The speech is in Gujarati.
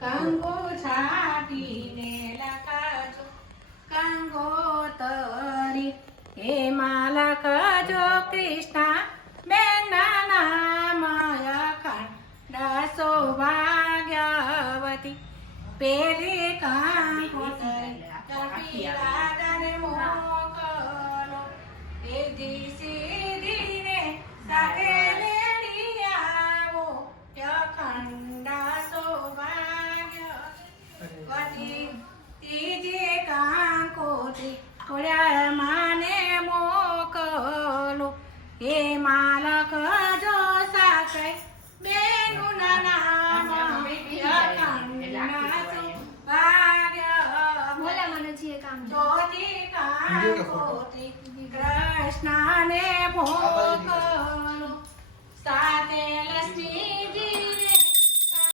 કંગો છાટીને લખજો કંગોતરી એમાં લખજો કૃષ્ણ બેનના નામ અખંડ સૌભાગ્યવતી પેલી કંકોતરી કપિલાદાને મોકલો એ સીધીને સાથે લેડી આવો અખંડ સૌભાગ્યવતી ત્રીજી કંકોત્રી થોડા માને મોકલો એમાં લખજો સાકઈ બેનુના નામ અખંડ ચોથી કંકોત્રી કૃષ્ણને મોકલો સાથે લક્ષ્મી